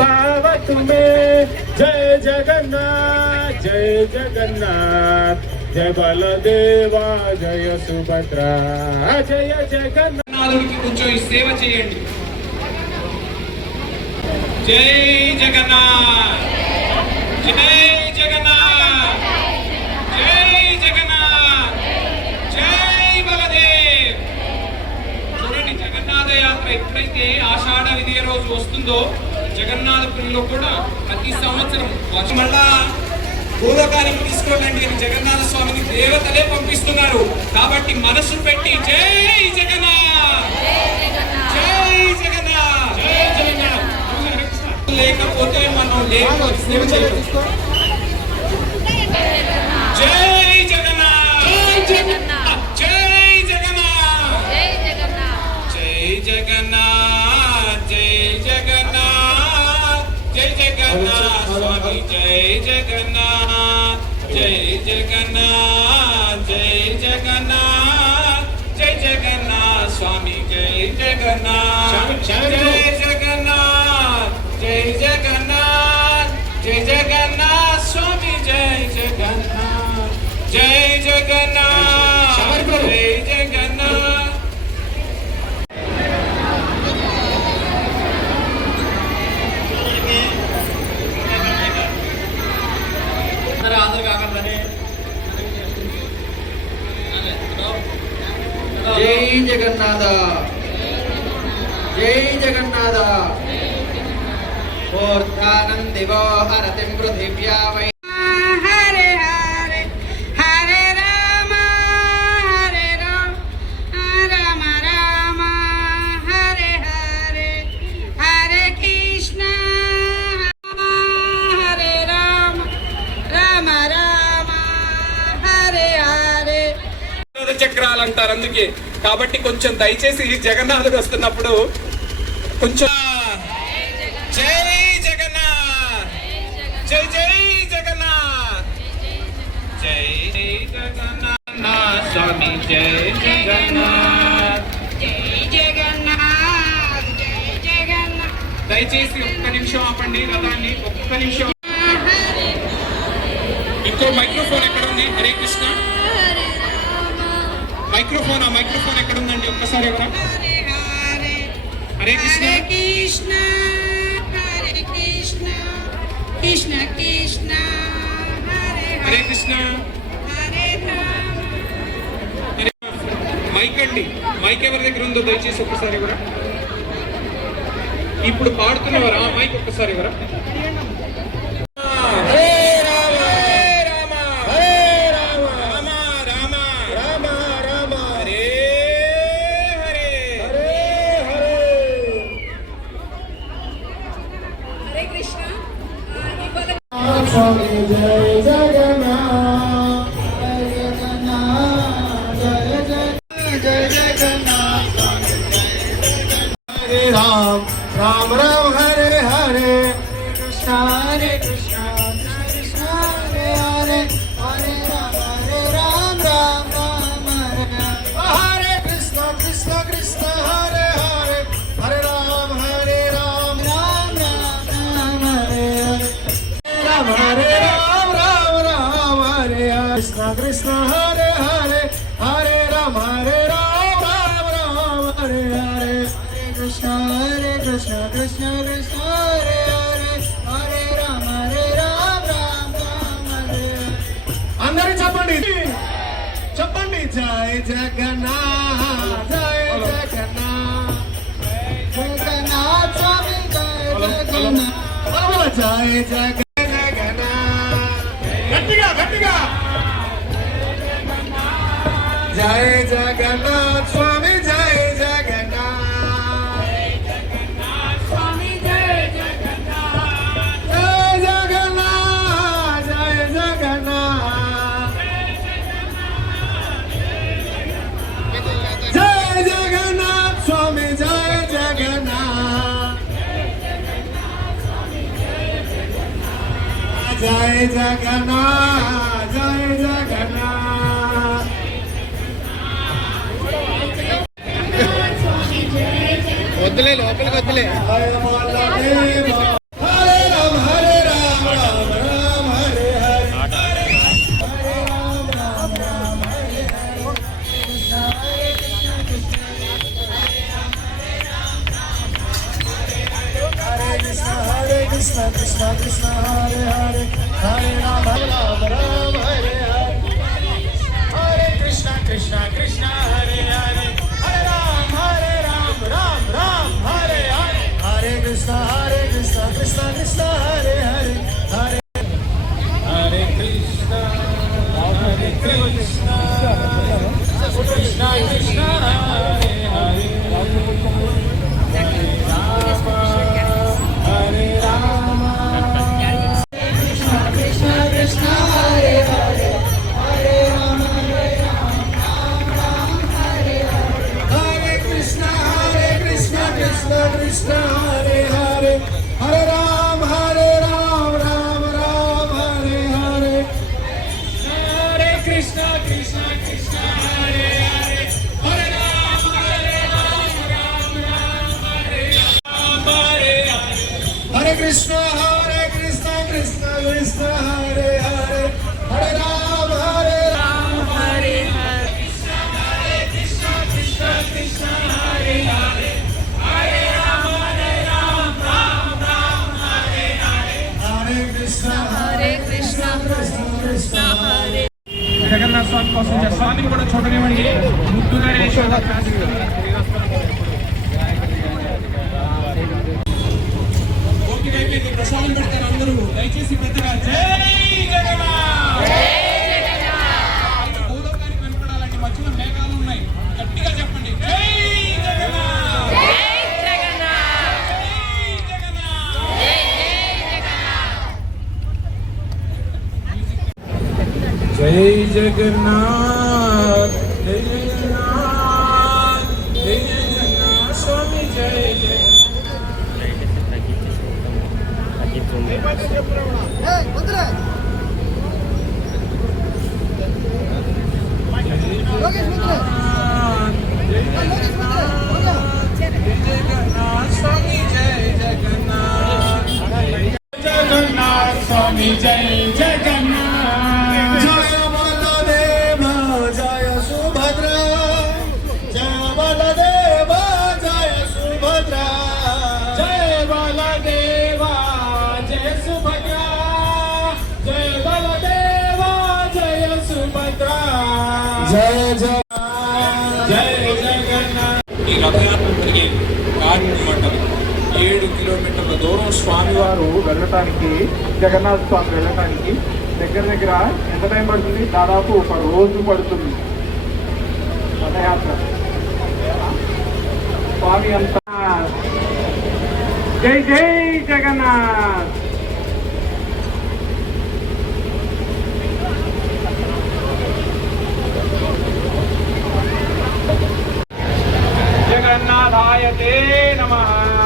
बाबा तुम्हें जय जगन्नाथ जय जगन्नाथ जय बलदेवा जय सुभद्रा जय जगन्नाथ कुछ सेवा చేయండి जय जगन्नाथ जय जगन्नाथ जय जगन्नाथ जय बलदेव చూడండి జగన్నాథ యాత్ర ఎప్పుడైతే ఆషాఢ విదియ రోజు వస్తుందో జగన్నాథపురిలో కూడా ప్రతి సంవత్సరం మళ్ళా భూలోకానికి తీసుకోవాలండి అని జగన్నాథ స్వామిని దేవతలే పంపిస్తున్నారు. కాబట్టి మనసు పెట్టి జై జగన్నాథ్ జై జగన్నాథ్ జై జగన్నాథ్ లేకపోతే మనం లేకపోతే సేవ చేయలేము. జై జగన్నాథ్ జై జగన్నాథ్ జై జగన్నాథ్ జై జగన్నాథ్ జై జగన్నాథ్ జై జగన్నాథ్ స్వామి జై జగన్నాథ్ జై జగన్నాథ్ జై జగన్నాథ్ జై జగన్నాథ్ స్వామి జై జగన్నాథ్ జై జగన్నాథ్ జై జగన్నాథ్ జై జగన్నాథ్ స్వామి జై జగన్నాథ్ జై జగన్నాథ్ జై జగన్నాథ్. जय जगन्नाथ जय जगन्नाथ मूर्धानन्दिवो हरतिं पृथिव्या वै हरे हरे हरे राम राम राम हरे हरे हरे कृष्ण हरे राम राम राम हरे हरे చక్రాలు అంటారు అందుకే. కాబట్టి కొంచెం దయచేసి జగన్నాథుడు వస్తున్నప్పుడు కొంచెం జై జగన్నాథ్ జై జై జగన్నాథ్ జై జై జగన్నాథ్ స్వామి జై జగన్నాథ్ జై జగన్నాథ్ జై జగన్నాథ్. దయచేసి ఒక్క నిమిషం ఆపండి రథాన్ని, ఒక్క నిమిషం. ఇంకో మైక్రోఫోన్ ఎక్కడ ఉంది? హరే కృష్ణ మైక్రోఫోన్, ఆ మైక్రోఫోన్ ఎక్కడ ఉందండి? ఒక్కసారి ఎవరా? హరే కృష్ణ కృష్ణ హరే కృష్ణ కృష్ణ కృష్ణ హరే కృష్ణ హరే రామ. మైక్ అండి, మైక్ ఎవరి దగ్గర ఉందో దయచేసి ఒక్కసారి ఎవరా? ఇప్పుడు పాడుతున్నవారా? మైక్ ఒక్కసారి ఎవరా? जय जगन्नाथ जय जगन्नाथ जय जगन्नाथ हरे राम राम राम हरे हरे कृष्ण कृष्ण कृष्ण हरे हरे हरे राम राम राम हरे हरे कृष्ण कृष्ण कृष्ण हरे हरे हरे राम राम राम हरे हरे हरे राम राम राम हरे कृष्ण कृष्ण हरे हरे हरे राम राम राम हरे हरे कृष्ण कृष्ण कृष्ण कृष्ण हरे हरे हरे राम राम राम हरे हरे. అందరూ చెప్పండి చెప్పండి జై జగన్నాథ్ జై జగన్నాథ్ జగన్నాథ్ స్వామి జై జగన్నాథ్ జై జగన్నాథ్ గట్టిగా గట్టిగా జై జగన్నాథ్ స్వామి జై జగన్నాథ్ స్వామి జై జగన్నాథ్ జై జగన్నాథ్ జై జగన్నాథ్ జై జగన్నాథ్ స్వామి జై జగన్నాథ్ జగన్నాథ్ జయ జగన్నాథ్. వద్దులే లోపలికి వద్దులే. Hare Rama Hare Rama Rama Rama Hare Hare. Hare Krishna Krishna Krishna Hare Hare Hare Rama Rama Rama Hare Hare Hare Krishna Krishna Krishna Hare Hare Hare Rama Ram Ram Hare Hare Hare Krishna Krishna Krishna Hare Hare Hare Hare Krishna Krishna Krishna Hare Hare Krishna Hare Hare Hare Ram Ram Ram Hare Hare Hare Krishna Krishna Krishna Hare Hare Hare Ram Ram Hare Hare Hare Krishna Krishna Krishna Hare Hare Hare Ram Hare Hare Krishna Krishna Krishna Hare Hare Jagannath స్వామి కోసం స్వామిని కూడా చూడనివ్వండి. ముద్దుగా Yashoda okay ప్రసాదం పెడతారు అందరూ. దయచేసి పెద్దగా జై జగన్నాథ్. భూలోకానికి కనపడాలంటే మధ్యలో మేఘాలు ఉన్నాయి. గట్టిగా చెప్పండి జై జగన్నాథ్. जय जगन्नाथ जय जगन्नाथ जय जगन्नाथ स्वामी जय जगन्नाथ स्वामी जय जगन्नाथ जगन्नाथ स्वामी जय जगन्नाथ जय बलदेव जय सुभद्रा जय बलदेव जय सुभद्रा जय बलदेव जय सुभद्रा जय बलदेव जय सुभद्रा जय जय जय जगन्नाथ. ఈ రథయాత్ర జరిగే కారణం అంటారు. 7 కిలోమీటర్ల దూరం స్వామివారు వెళ్ళటానికి, జగన్నాథ స్వామి వెళ్ళటానికి దగ్గర దగ్గర ఎంత టైం పడుతుంది? దాదాపు ఒక రోజు పడుతుంది రథయాత్ర. స్వామి అంతా జై జై జగన్నాథ్. జగన్నాథాయ తే నమః.